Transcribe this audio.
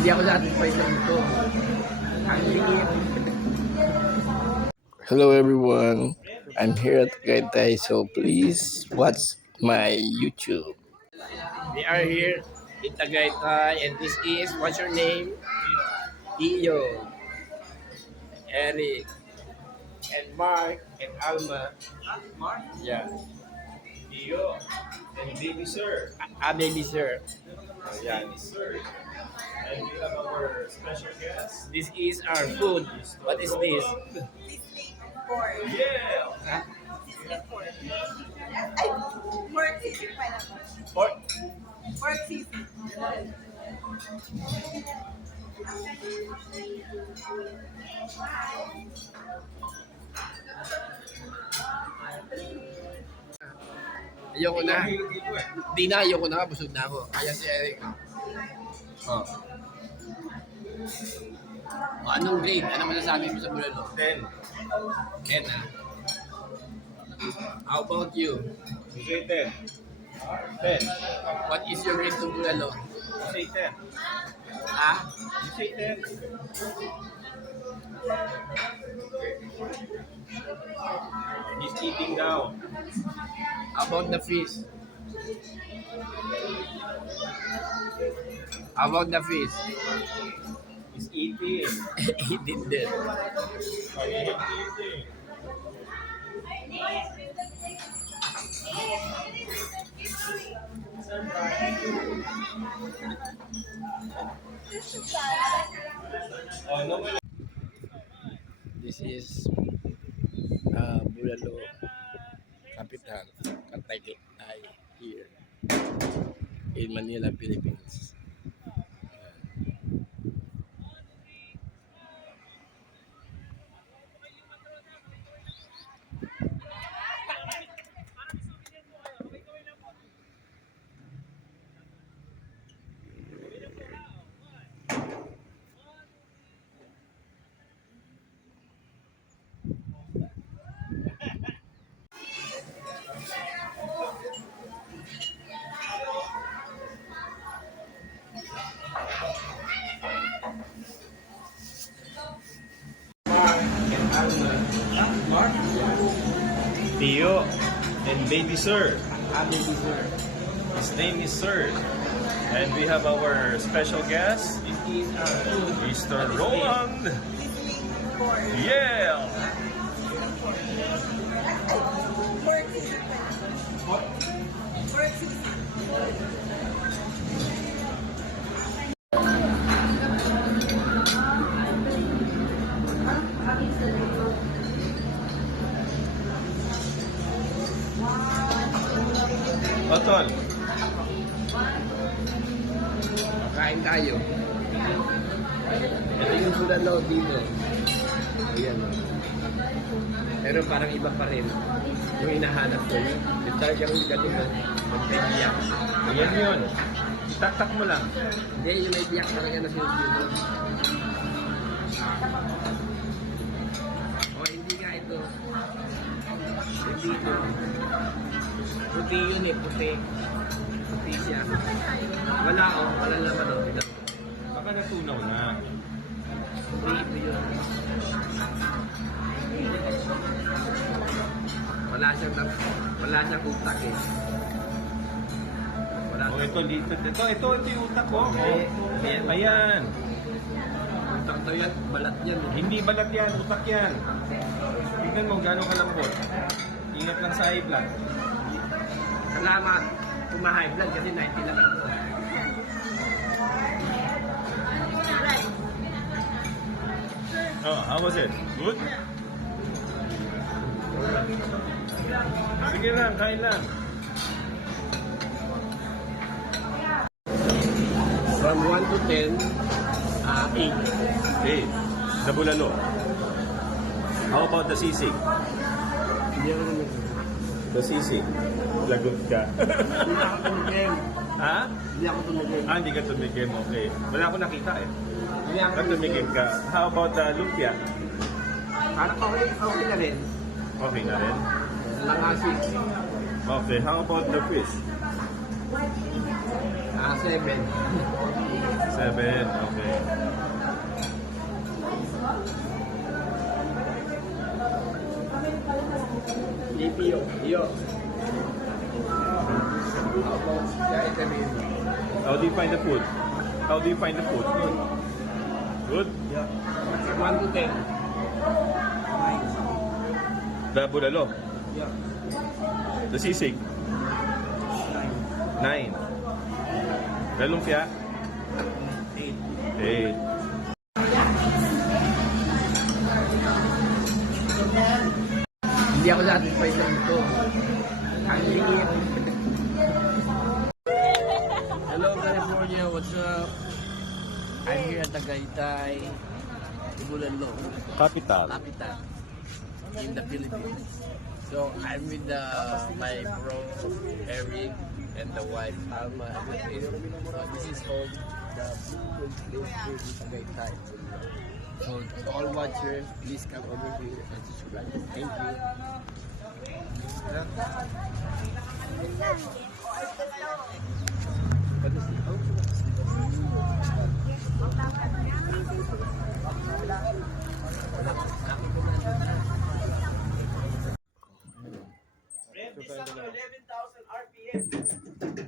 Hindi ako satisfied lang ito. Ang liit. Hello everyone, I'm here at Tagaytay, so please watch my YouTube. We are here in Tagaytay and this is, what's your name? Iyo, Eric, and Mark, and Alma. Mark? Yeah. Iyo and Baby Sir. Baby sir. Yeah. Baby Sir. And we have our special guest. This is our food. What is this? Sizzling pork. Yeah! Huh? Sizzling pork. Ay, pork sizzling pineapple. Pork? Pork sizzling. Ayoko na. Dito eh. Di na, ayoko na. Busog na ako. Kaya si Eric. Oh. Oh, anong grade? Ano masasabi mo sa bulalo? 10. Ken, ha? How about you? You say 10. 10. What is your grade to bulalo? You say 10. Ha? You say 10. He's eating now. How about the fish? How about the fish? He's eating. He did that. Oh, he's eating. Oh, no one. This is Bulalo Capital, Tagaytay here in Manila, Philippines. Mark and Alma. Mark? Tio and Baby Sir. Baby sir. His name is Sir. And we have our special guest, This is our food. Mr. Roland. Sizzling pork. Yeah! Pork sizzling pineapple. Pork sizzling. Otol. Kain tayo. Ito yung bulalo dito. Ayan. Pero parang iba pa rin. Yung hinahanap ko. Yung talagang ganito. Magbiyak. Ayan yun. Taktak mo lang. Hindi, yung may biyak talaga na sinusunod. O, hindi nga ito. Hindi ito. Puti yun eh, puti. Puti siya. Wala o, wala naman o. Ito. Baka natunaw na. Puti ito yun. Wala siyang utak eh. Wala Oh, siyang ito dito. Ito yung utak ko. Eh, ayan. Ayan. utak daw yan. Balat yan eh. Hindi balat yan, utak yan. Tingnan mo gano'ng kalambot. Ingat lang sa high blood. Salamat. Kung blood kasi 90 lang ako. Oh, how was it? Good? Sige lang, kain lang. From 1 to 10, 8. Hey, the bulalo. How about the sisig? Hindi ako naman. The sisig. Lagot ka. Hindi ako tumigim. Ha? Hindi ako tumigim. Ah, hindi ka tumigim. Okay. Wala akong nakita eh. Hindi ako Ba't tumigim ka? How about the lumpia? Parang okay na rin. Okay na rin. Langasik. Okay, how about the fish? 7. 7, okay. DPO. Yo. How about guys, I mean, How do you find the food? How do you find the food? Good? yeah. 1 to 10. The bulalo. Yeah. The sisig. 9. The lumpia. 8. Hindi ako satisfied sa ito. Ang liit. Hello California, what's up? I'm here at Tagaytay, Bulalo, Capital. capital in the Philippines. So I'm with my bro Eric and the wife Alma. This is called the Blue Place here in Tagaytay. So to all watchers, please come over here and subscribe. Thank you. What is it? So,